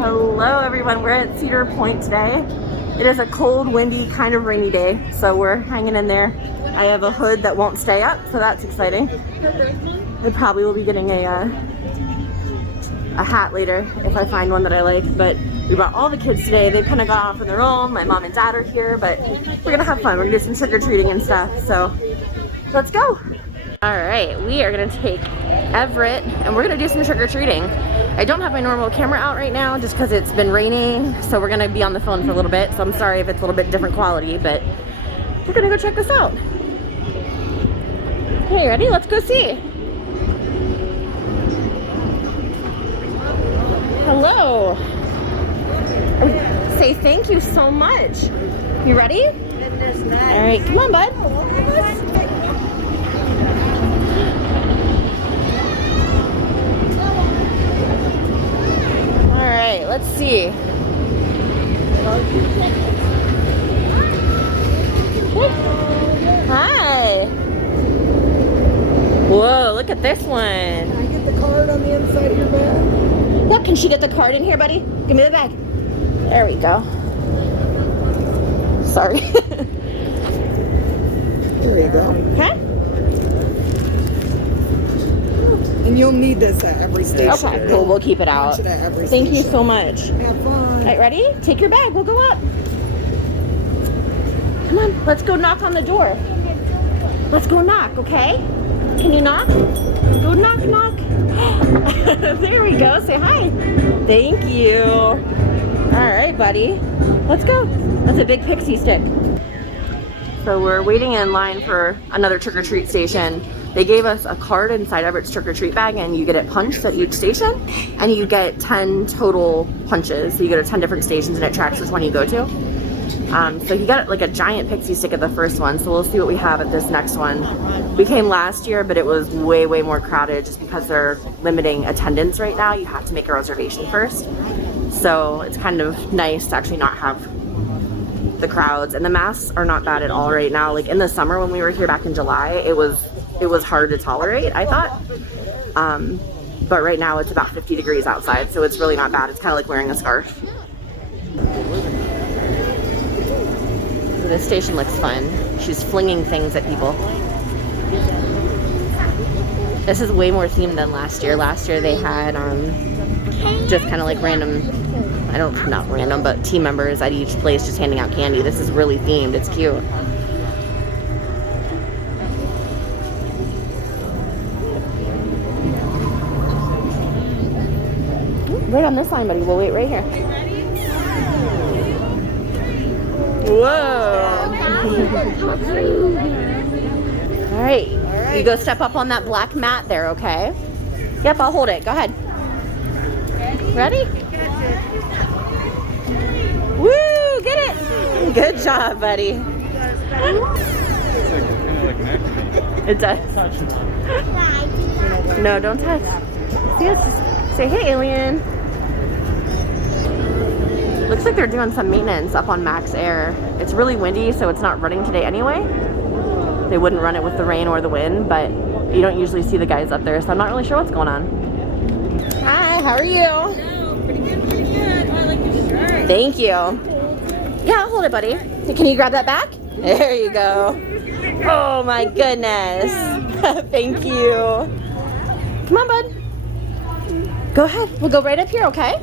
Hello everyone, we're at Cedar Point today. It is a cold, windy, kind of rainy day, so we're hanging in there. I have a hood that won't stay up, so that's exciting. I probably will be getting a hat later if I find one that I like, but we brought all the kids today. They've kind of got off on their own. My mom and dad are here, but we're gonna have fun. We're gonna do some trick-or-treating and stuff, so let's go. All right, we are gonna take Everett and we're gonna do some trick-or-treating. I don't have my normal camera out right now just because it's been raining, so we're gonna be on the phone for a little bit, so I'm sorry if it's a little bit different quality, but we're gonna go check this out. Okay, ready? Let's go see. Hello. Say thank you so much. You ready? All right, come on, bud. All right, let's see. Hi. Whoa, look at this one. Can I get the card on the inside of your bag? Look, can she get the card in here, buddy? Give me the bag. There we go. Sorry. There you go. Okay. And you'll need this at every station. Okay, cool. We'll keep it out. At every Thank you station. so much. Have fun. All right, ready? Take your bag. We'll go up. Come on, let's go knock on the door. Let's go knock, okay? Can you knock? Go knock, knock. There we go. Say hi. Thank you. All right, buddy. Let's go. That's a big pixie stick. So we're waiting in line for another trick-or-treat station. They gave us a card inside Everett's trick-or-treat bag, and you get it punched at each station, and you get 10 total punches. So you go to 10 different stations, and it tracks which one you go to. So you got like a giant pixie stick at the first one, so we'll see what we have at this next one. We came last year, but it was way more crowded just because they're limiting attendance right now. You have to make a reservation first. So it's kind of nice to actually not have the crowds, and the masks are not bad at all right now. Like in the summer when we were here back in July, it was hard to tolerate, I thought. But right now it's about 50 degrees outside, so it's really not bad. It's kind of like wearing a scarf. This station looks fun. She's flinging things at people. This is way more themed than last year. Last year they had just kind of like random, not random, but team members at each place just handing out candy. This is really themed. It's cute. Right on this line, buddy. We'll wait right here. Whoa. All right. You go step up on that black mat there, okay? Yep, I'll hold it. Go ahead. Ready? Woo! Get it! Good job, buddy. It does. No, don't touch. See, let's just say, hey, alien. Looks like they're doing some maintenance up on Max Air. It's really windy, so it's not running today anyway. They wouldn't run it with the rain or the wind, but you don't usually see the guys up there, so I'm not really sure what's going on. Hi, how are you? Hello, pretty good. Oh, I like your shirt. Thank you. Yeah, I'll hold it, buddy. Can you grab that back? There you go. Oh my goodness. Thank you. Come on, bud. Go ahead. We'll go right up here, okay?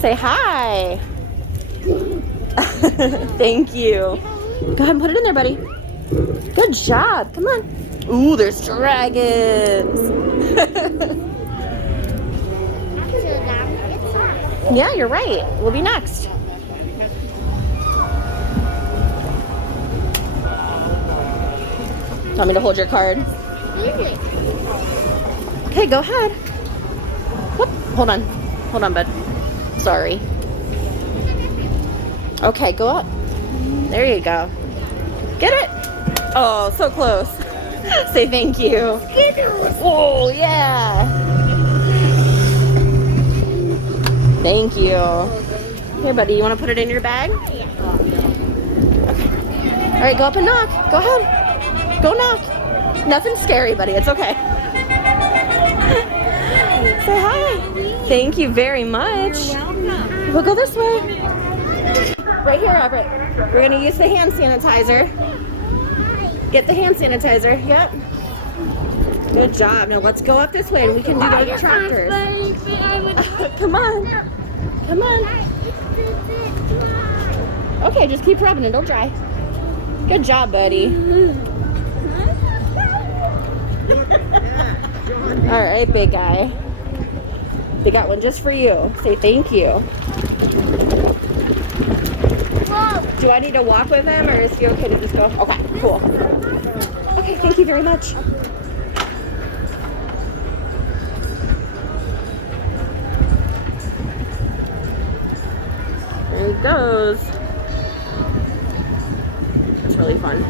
Say hi. Thank you. Go ahead and put it in there, buddy. Good job. Come on. Ooh, there's dragons. Yeah, you're right. We'll be next. Want me to hold your card? Okay, go ahead. Whoop. Hold on. Hold on, bud. Sorry. Okay, go up. There you go. Get it. Oh, so close. Say thank you. Oh, yeah. Thank you. Here, buddy, you want to put it in your bag? Okay. All right, go up and knock. Go ahead. Go knock. Nothing scary, buddy. It's okay. Say hi. Thank you very much. You're welcome. We'll go this way. Right here, Everett. We're gonna use the hand sanitizer. Get the hand sanitizer. Yep. Good job. Now let's go up this way and we can do the tractors. Come on. Come on. Okay, just keep rubbing it. Don't dry. Good job, buddy. All right, big guy. They got one just for you. Say thank you. Do I need to walk with him, or is he okay to just go? Okay, cool. Okay, thank you very much. There he goes. It's really fun.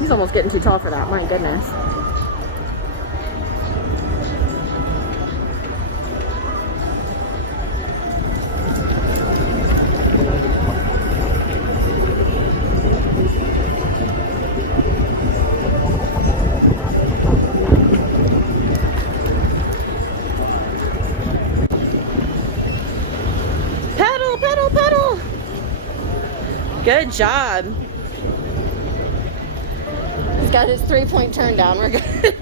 He's almost getting too tall for that. My goodness. Pedal, pedal, pedal. Good job. He's got his 3-point turn down. We're good.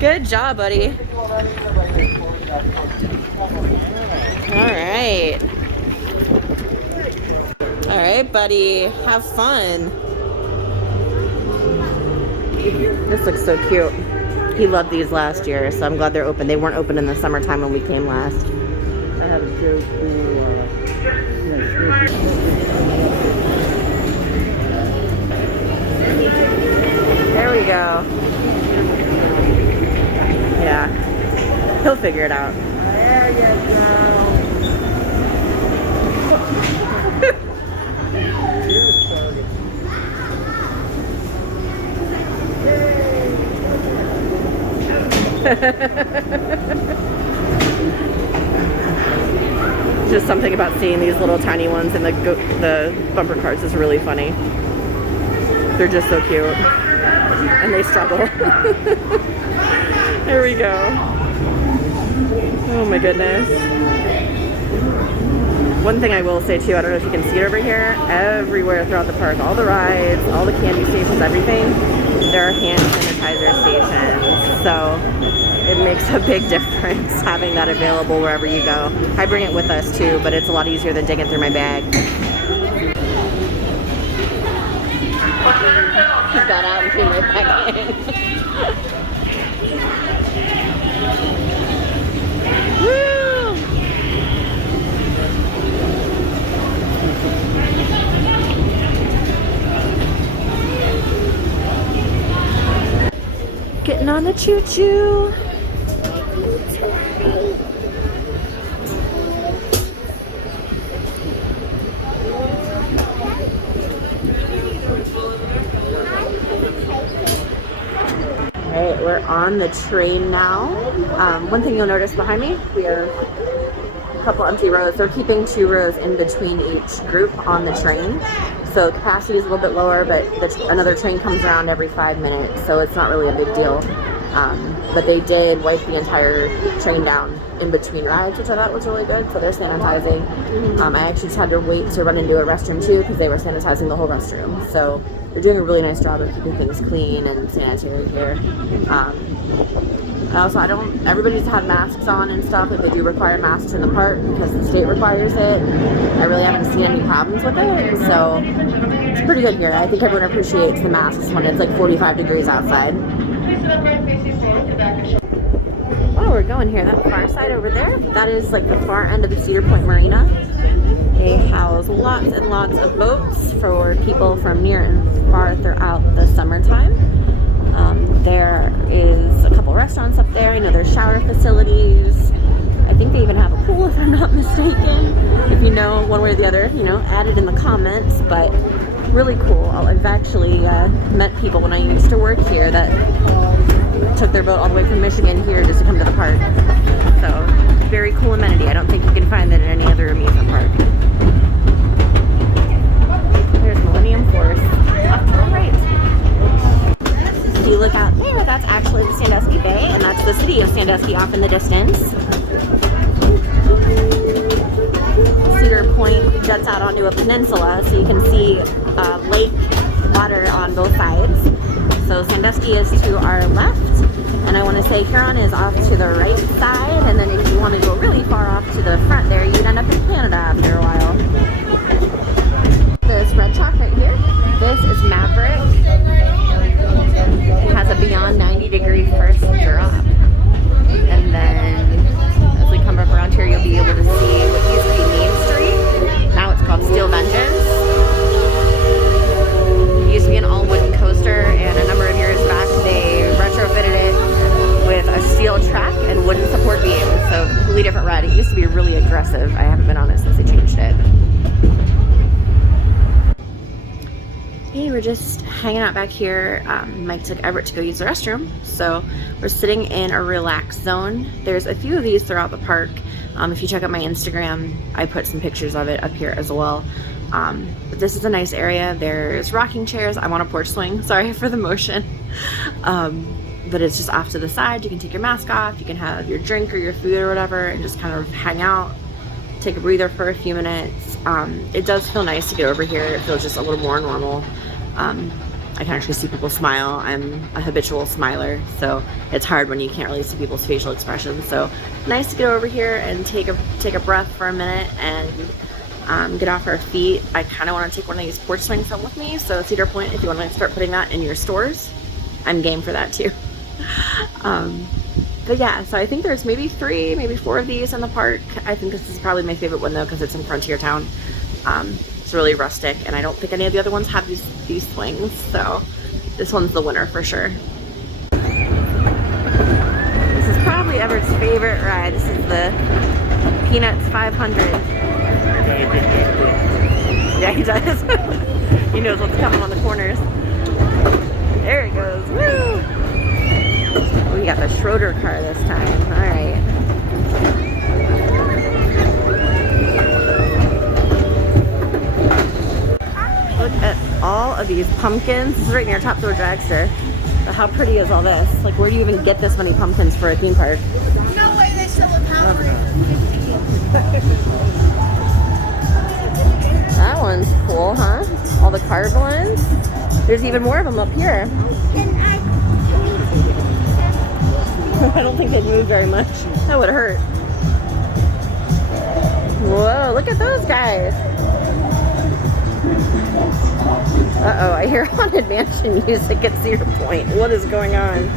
Good job, buddy. All right. All right, buddy. Have fun. This looks so cute. He loved these last year, so I'm glad they're open. They weren't open in the summertime when we came last. I had a joke There we go. Yeah. He'll figure it out. There you Just something about seeing these little tiny ones in the bumper cars is really funny. They're just so cute. And they struggle. There we go. Oh my goodness. One thing I will say too, I don't know if you can see it over here, everywhere throughout the park, all the rides, all the candy stations, everything, there are hand sanitizer stations. So it makes a big difference having that available wherever you go. I bring it with us too, but it's a lot easier than digging through my bag. He got out and came right back in. Woo! Getting on the choo-choo. Alright, we're on the train now. One thing you'll notice behind me, we have a couple empty rows. They're keeping 2 rows in between each group on the train. So capacity is a little bit lower, but another train comes around every 5 minutes, so it's not really a big deal. But they did wipe the entire train down in between rides, which I thought was really good, so they're sanitizing. I actually just had to wait to run into a restroom too, because they were sanitizing the whole restroom. So they're doing a really nice job of keeping things clean and sanitary here. Also, everybody needs to have masks on and stuff, if they do require masks in the park, because the state requires it. I really haven't seen any problems with it, so it's pretty good here. I think everyone appreciates the masks when it's like 45 degrees outside. Oh, we're going here, that far side over there, that is like the far end of the Cedar Point Marina. They house lots and lots of boats for people from near and far throughout the summertime. There is a couple restaurants up there. I know there's shower facilities. I think they even have a pool, if I'm not mistaken. If you know one way or the other, add it in the comments. But really cool. I've actually met people when I used to work here that took their boat all the way from Michigan here just to come to the park. So very cool amenity. I don't think you can find that in any other amusement park. There's Millennium Force. Left to the right. If you look out there, that's actually the Sandusky Bay, and that's the city of Sandusky off in the distance. juts out onto a peninsula, so you can see lake water on both sides. So Sandusky is to our left, and I want to say Huron is off to the right side, and then if you want to go really far off to the front there, you'd end up in Canada after a while. This red chalk right here, this is Maverick. It has a beyond 90-degree first drop. And then as we come up around here, you'll be able to see what used to be Main Street. Now it's called Steel Vengeance. It used to be an all-wooden coaster, and a number of years back they retrofitted it with a steel track and wooden support beams. So completely different ride. It used to be really aggressive. I haven't been on it since they changed it. Hey, we're just hanging out back here. Mike took Everett to go use the restroom, so we're sitting in a relaxed zone. There's a few of these throughout the park. If you check out my Instagram, I put some pictures of it up here as well. But this is a nice area. There's rocking chairs. I'm on a porch swing. Sorry for the motion. But it's just off to the side. You can take your mask off. You can have your drink or your food or whatever and just kind of hang out, take a breather for a few minutes. It does feel nice to get over here. It feels just a little more normal. I can actually see people smile. I'm a habitual smiler, so it's hard when you can't really see people's facial expressions. So nice to get over here and take a breath for a minute and get off our feet. I kind of want to take one of these porch swings home with me. So Cedar Point, if you want to start putting that in your stores, I'm game for that too. But yeah, so I think there's maybe 3, maybe 4 of these in the park. I think this is probably my favorite one though, because it's in Frontier Town. It's really rustic, and I don't think any of the other ones have these swings, so this one's the winner for sure. This is probably Everett's favorite ride. This is the Peanuts 500. Yeah, he does. He knows what's coming on the corners. There it goes. Woo! We got the Schroeder car this time. All right. Look at all of these pumpkins. This is right near Top Thrill Dragster. But how pretty is all this? Like, where do you even get this many pumpkins for a theme park? No way they sell a pound. That one's cool, huh? All the carved ones. There's even more of them up here. I don't think they'd move very much. That would hurt. Whoa, look at those guys. Uh-oh, I hear Haunted Mansion music at Cedar Point. What is going on?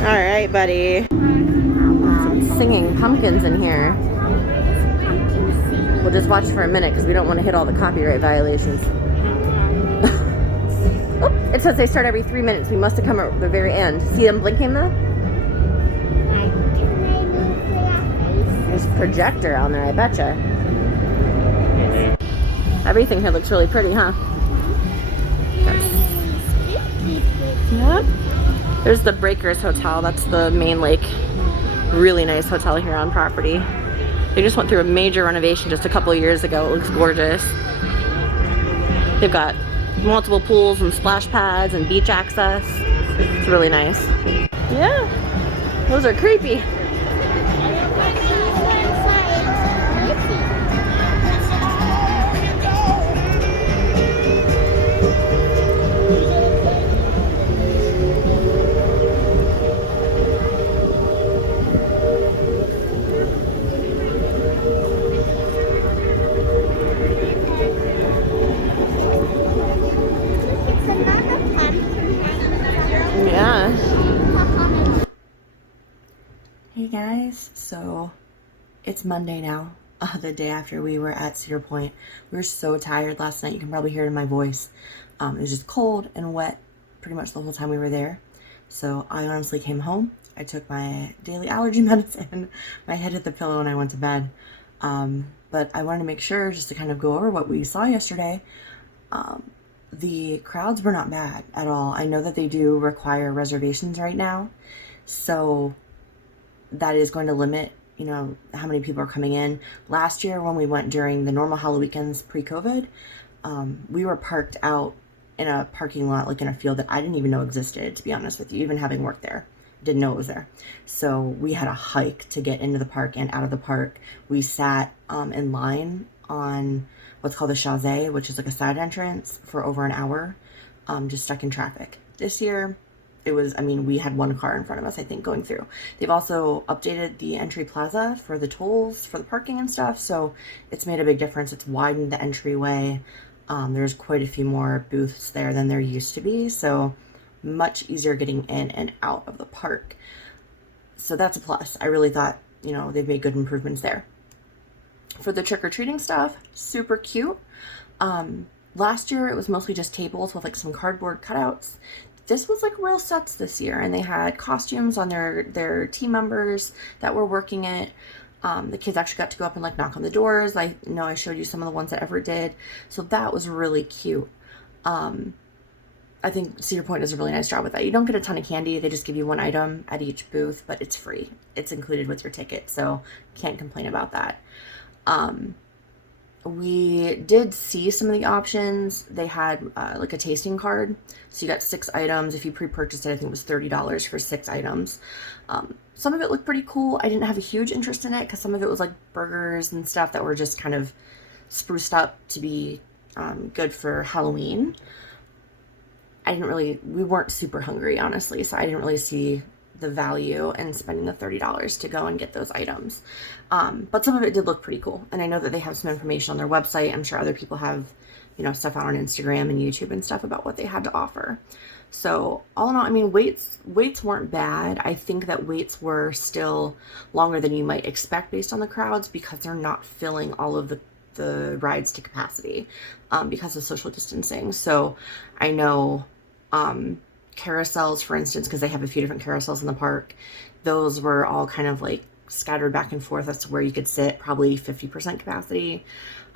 All right, buddy. Some singing pumpkins in here. We'll just watch for a minute because we don't want to hit all the copyright violations. Oh, it says they start every 3 minutes. We must have come at the very end. See them blinking though? There's a projector on there, I betcha. Everything here looks really pretty, huh? Yep. There's the Breakers Hotel. That's the main lake. Really nice hotel here on property. They just went through a major renovation just a couple of years ago. It looks gorgeous. They've got multiple pools and splash pads and beach access. It's really nice. Yeah, those are creepy. Hey guys, so it's Monday now, the day after we were at Cedar Point. We were so tired last night, you can probably hear it in my voice. It was just cold and wet pretty much the whole time we were there. So I honestly came home, I took my daily allergy medicine, my head hit the pillow and I went to bed. But I wanted to make sure, just to kind of go over what we saw yesterday, the crowds were not bad at all. I know that they do require reservations right now, so that is going to limit, you know, how many people are coming in. Last year when we went during the normal Halloween weekends pre-COVID, we were parked out in a parking lot, like in a field that I didn't even know existed, to be honest with you, even having worked there. Didn't know it was there. So we had a hike to get into the park and out of the park. We sat in line on what's called the Chazé, which is like a side entrance, for over an hour, just stuck in traffic. This year, it was, I mean, we had one car in front of us, I think, going through. They've also updated the entry plaza for the tolls, for the parking and stuff, so it's made a big difference. It's widened the entryway. There's quite a few more booths there than there used to be, so much easier getting in and out of the park. So that's a plus. I really thought, you know, they've made good improvements there. For the trick-or-treating stuff, super cute. Last year it was mostly just tables with like some cardboard cutouts. This was like real sets this year, and they had costumes on their team members that were working it. The kids actually got to go up and like knock on the doors. I know I showed you some of the ones that Everett did, so that was really cute. I think Cedar Point does a really nice job with that. You don't get a ton of candy. They just give you one item at each booth, but it's free. It's included with your ticket, so can't complain about that. We did see some of the options. They had like a tasting card. So you got 6 items. If you pre-purchased it, I think it was $30 for 6 items. Some of it looked pretty cool. I didn't have a huge interest in it because some of it was like burgers and stuff that were just kind of spruced up to be good for Halloween. We weren't super hungry, honestly, so I didn't really see the value in spending the $30 to go and get those items. But some of it did look pretty cool. And I know that they have some information on their website. I'm sure other people have, you know, stuff out on Instagram and YouTube and stuff about what they had to offer. So all in all, I mean, waits weren't bad. I think that waits were still longer than you might expect based on the crowds because they're not filling all of the rides to capacity because of social distancing. So I know carousels, for instance, because they have a few different carousels in the park, those were all kind of like scattered back and forth as to where you could sit, probably 50% capacity.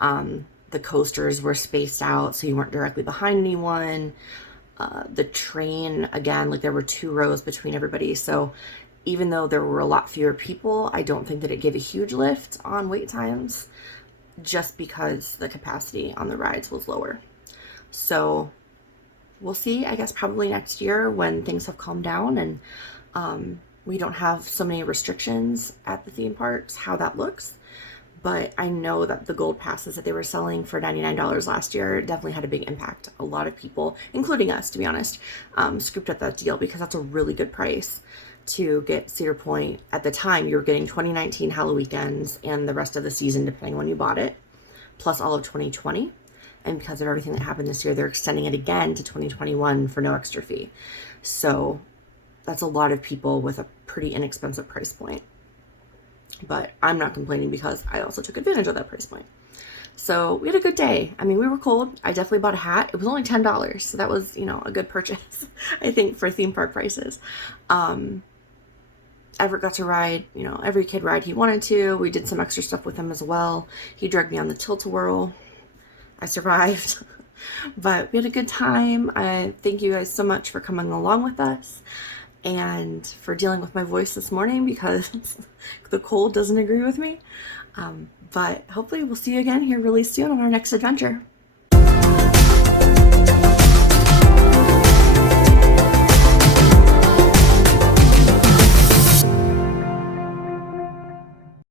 The coasters were spaced out so you weren't directly behind anyone. The train, again, like there were 2 rows between everybody, so even though there were a lot fewer people, I don't think that it gave a huge lift on wait times just because the capacity on the rides was lower. So we'll see, I guess, probably next year when things have calmed down and we don't have so many restrictions at the theme parks, how that looks. But I know that the gold passes that they were selling for $99 last year definitely had a big impact. A lot of people, including us, to be honest, scooped up that deal because that's a really good price to get Cedar Point. At the time, you were getting 2019 Halloweekends and the rest of the season, depending on when you bought it, plus all of 2020. And because of everything that happened this year, they're extending it again to 2021 for no extra fee. So that's a lot of people with a pretty inexpensive price point. But I'm not complaining because I also took advantage of that price point. So we had a good day. I mean, we were cold. I definitely bought a hat. It was only $10. So that was, you know, a good purchase, I think, for theme park prices. Everett got to ride, you know, every kid ride he wanted to. We did some extra stuff with him as well. He dragged me on the tilt-a-whirl. I survived, but we had a good time. I thank you guys so much for coming along with us and for dealing with my voice this morning because the cold doesn't agree with me. But hopefully we'll see you again here really soon on our next adventure.